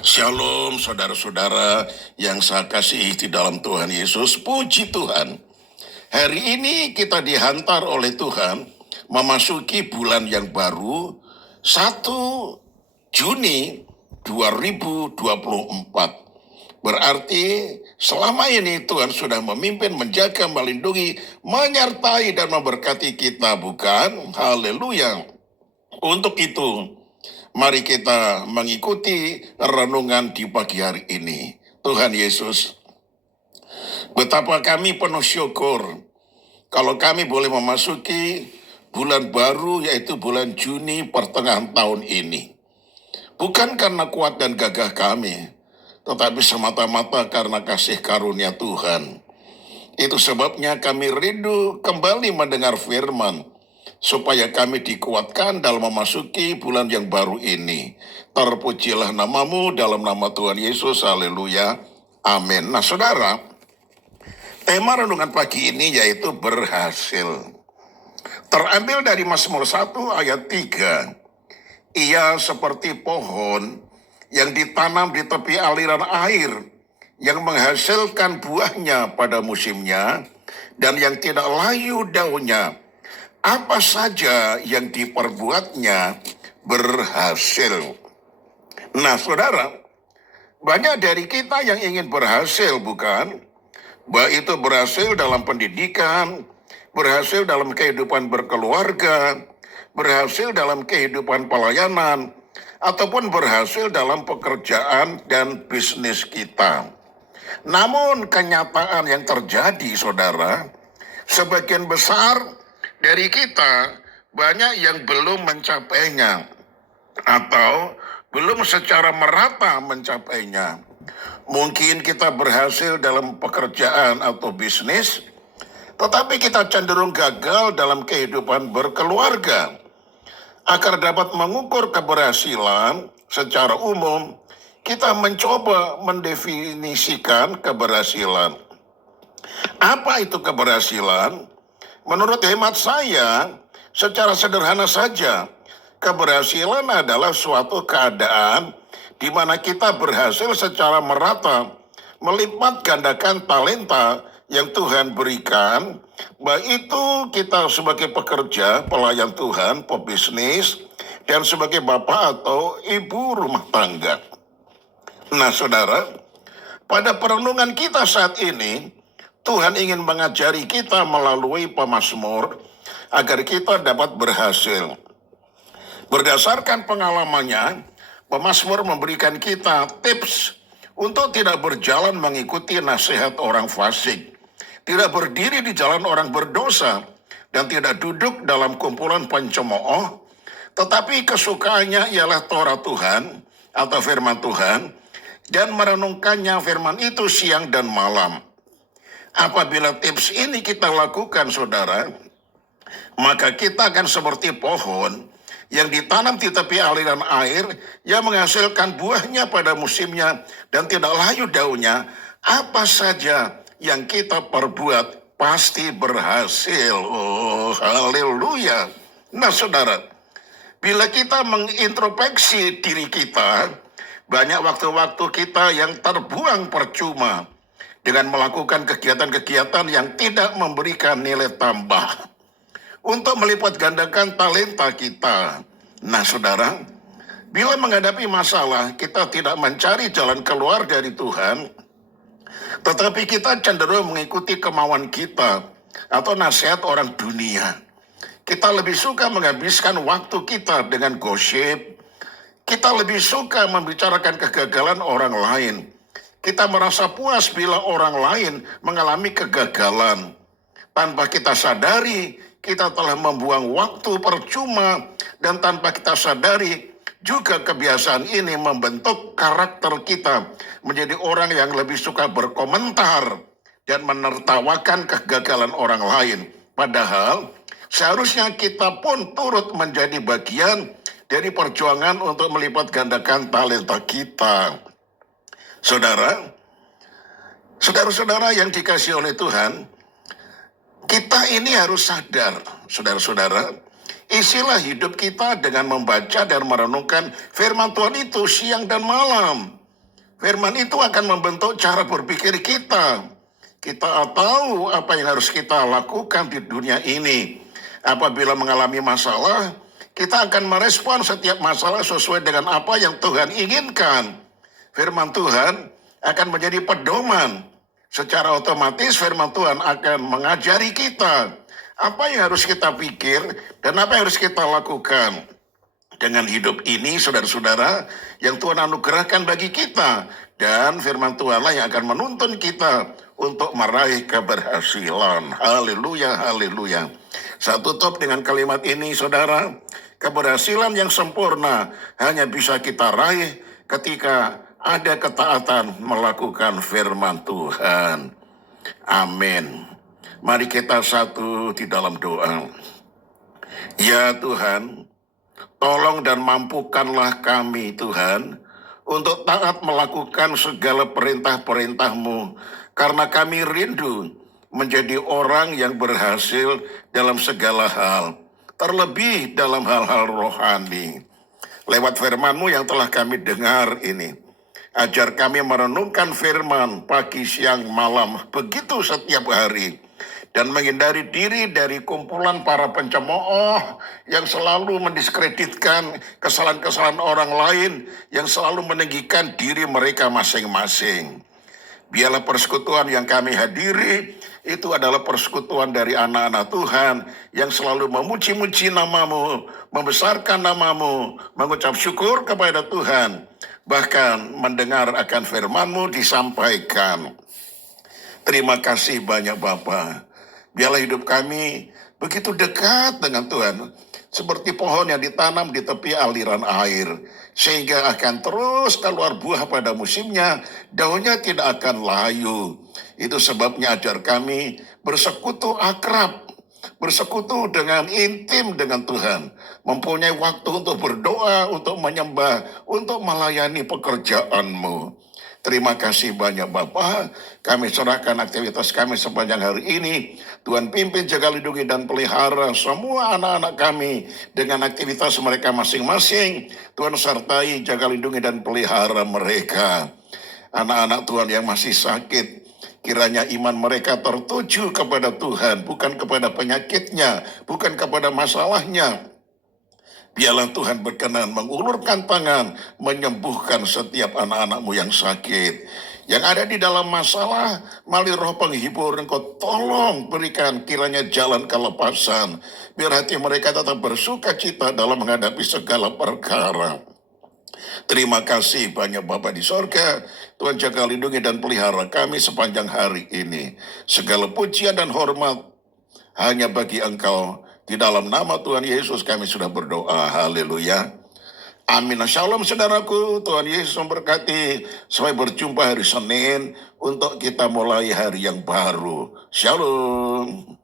Shalom saudara-saudara yang saya kasihi di dalam Tuhan Yesus. Puji Tuhan. Hari ini kita dihantar oleh Tuhan memasuki bulan yang baru 1 Juni 2024. Berarti selama ini Tuhan sudah memimpin, menjaga, melindungi, menyertai dan memberkati kita, bukan? Haleluya. Untuk itu, mari kita mengikuti renungan di pagi hari ini. Tuhan Yesus, betapa kami penuh syukur kalau kami boleh memasuki bulan baru, yaitu bulan Juni pertengahan tahun ini. Bukan karena kuat dan gagah kami, tetapi semata-mata karena kasih karunia Tuhan. Itu sebabnya kami rindu kembali mendengar firman, supaya kami dikuatkan dalam memasuki bulan yang baru ini. Terpujilah namamu dalam nama Tuhan Yesus, haleluya, amin. Nah saudara, tema renungan pagi ini yaitu berhasil. Terambil dari Mazmur 1 ayat 3. Ia seperti pohon yang ditanam di tepi aliran air, yang menghasilkan buahnya pada musimnya, dan yang tidak layu daunnya. Apa saja yang diperbuatnya berhasil. Nah saudara, banyak dari kita yang ingin berhasil, bukan? Baik itu berhasil dalam pendidikan, berhasil dalam kehidupan berkeluarga, berhasil dalam kehidupan pelayanan, ataupun berhasil dalam pekerjaan dan bisnis kita. Namun kenyataan yang terjadi saudara, sebagian besar dari kita banyak yang belum mencapainya atau belum secara merata mencapainya. Mungkin kita berhasil dalam pekerjaan atau bisnis, tetapi kita cenderung gagal dalam kehidupan berkeluarga. Agar dapat mengukur keberhasilan secara umum, kita mencoba mendefinisikan keberhasilan. Apa itu keberhasilan? Menurut hemat saya, secara sederhana saja, keberhasilan adalah suatu keadaan di mana kita berhasil secara merata melipat gandakan talenta yang Tuhan berikan, baik itu kita sebagai pekerja, pelayan Tuhan, pebisnis, dan sebagai bapak atau ibu rumah tangga. Nah saudara, pada perenungan kita saat ini, Tuhan ingin mengajari kita melalui pemazmur agar kita dapat berhasil. Berdasarkan pengalamannya, pemazmur memberikan kita tips untuk tidak berjalan mengikuti nasihat orang fasik, tidak berdiri di jalan orang berdosa, dan tidak duduk dalam kumpulan pencemooh, tetapi kesukaannya ialah Taurat Tuhan atau firman Tuhan, dan merenungkannya firman itu siang dan malam. Apabila tips ini kita lakukan saudara, maka kita akan seperti pohon yang ditanam di tepi aliran air, yang menghasilkan buahnya pada musimnya dan tidak layu daunnya. Apa saja yang kita perbuat pasti berhasil. Oh haleluya. Nah saudara, bila kita mengintrospeksi diri kita, banyak waktu-waktu kita yang terbuang percuma dengan melakukan kegiatan-kegiatan yang tidak memberikan nilai tambah untuk melipat gandakan talenta kita. Nah saudara, bila menghadapi masalah, kita tidak mencari jalan keluar dari Tuhan, tetapi kita cenderung mengikuti kemauan kita atau nasihat orang dunia. Kita lebih suka menghabiskan waktu kita dengan gosip. Kita lebih suka membicarakan kegagalan orang lain. Kita merasa puas bila orang lain mengalami kegagalan. Tanpa kita sadari, kita telah membuang waktu percuma, dan tanpa kita sadari, juga kebiasaan ini membentuk karakter kita menjadi orang yang lebih suka berkomentar dan menertawakan kegagalan orang lain. Padahal seharusnya kita pun turut menjadi bagian dari perjuangan untuk melipat gandakan talenta kita. Saudara-saudara yang dikasihi oleh Tuhan, kita ini harus sadar, saudara-saudara, isilah hidup kita dengan membaca dan merenungkan firman Tuhan itu siang dan malam. Firman itu akan membentuk cara berpikir kita. Kita tahu apa yang harus kita lakukan di dunia ini. Apabila mengalami masalah, kita akan merespon setiap masalah sesuai dengan apa yang Tuhan inginkan. Firman Tuhan akan menjadi pedoman. Secara otomatis firman Tuhan akan mengajari kita apa yang harus kita pikir dan apa yang harus kita lakukan. Dengan hidup ini, saudara-saudara, yang Tuhan anugerahkan bagi kita. Dan firman Tuhanlah yang akan menuntun kita untuk meraih keberhasilan. Haleluya, haleluya. Saya tutup dengan kalimat ini, saudara. Keberhasilan yang sempurna hanya bisa kita raih ketika ada ketaatan melakukan firman Tuhan. Amin. Mari kita satu di dalam doa. Ya Tuhan, tolong dan mampukanlah kami Tuhan untuk taat melakukan segala perintah-perintah-Mu, karena kami rindu menjadi orang yang berhasil dalam segala hal, terlebih dalam hal-hal rohani. Lewat firman-Mu yang telah kami dengar ini, ajar kami merenungkan firman pagi, siang, malam, begitu setiap hari, dan menghindari diri dari kumpulan para pencemooh yang selalu mendiskreditkan kesalahan-kesalahan orang lain, yang selalu meninggikan diri mereka masing-masing. Biarlah persekutuan yang kami hadiri itu adalah persekutuan dari anak-anak Tuhan yang selalu memuji-muji nama-Mu, membesarkan nama-Mu, mengucap syukur kepada Tuhan, bahkan mendengar akan firman-Mu disampaikan. Terima kasih banyak Bapa. Biarlah hidup kami begitu dekat dengan Tuhan, seperti pohon yang ditanam di tepi aliran air, sehingga akan terus keluar buah pada musimnya, daunnya tidak akan layu. Itu sebabnya ajar kami bersekutu akrab, bersekutu dengan intim dengan Tuhan, mempunyai waktu untuk berdoa, untuk menyembah, untuk melayani pekerjaan-Mu. Terima kasih banyak Bapa. Kami serahkan aktivitas kami sepanjang hari ini. Tuhan pimpin, jaga, lindungi, dan pelihara semua anak-anak kami dengan aktivitas mereka masing-masing. Tuhan sertai, jaga, lindungi, dan pelihara mereka. Anak-anak Tuhan yang masih sakit, kiranya iman mereka tertuju kepada Tuhan, bukan kepada penyakitnya, bukan kepada masalahnya. Biarlah Tuhan berkenan mengulurkan tangan, menyembuhkan setiap anak-anak-Mu yang sakit. Yang ada di dalam masalah, melalui roh penghibur, Engkau tolong berikan kiranya jalan kelepasan. Biar hati mereka tetap bersuka cita dalam menghadapi segala perkara. Terima kasih banyak Bapa di sorga. Tuhan jaga, lindungi, dan pelihara kami sepanjang hari ini. Segala pujian dan hormat hanya bagi Engkau. Di dalam nama Tuhan Yesus kami sudah berdoa. Haleluya. Amin. Shalom saudaraku. Tuhan Yesus memberkati. Sampai berjumpa hari Senin untuk kita mulai hari yang baru. Shalom.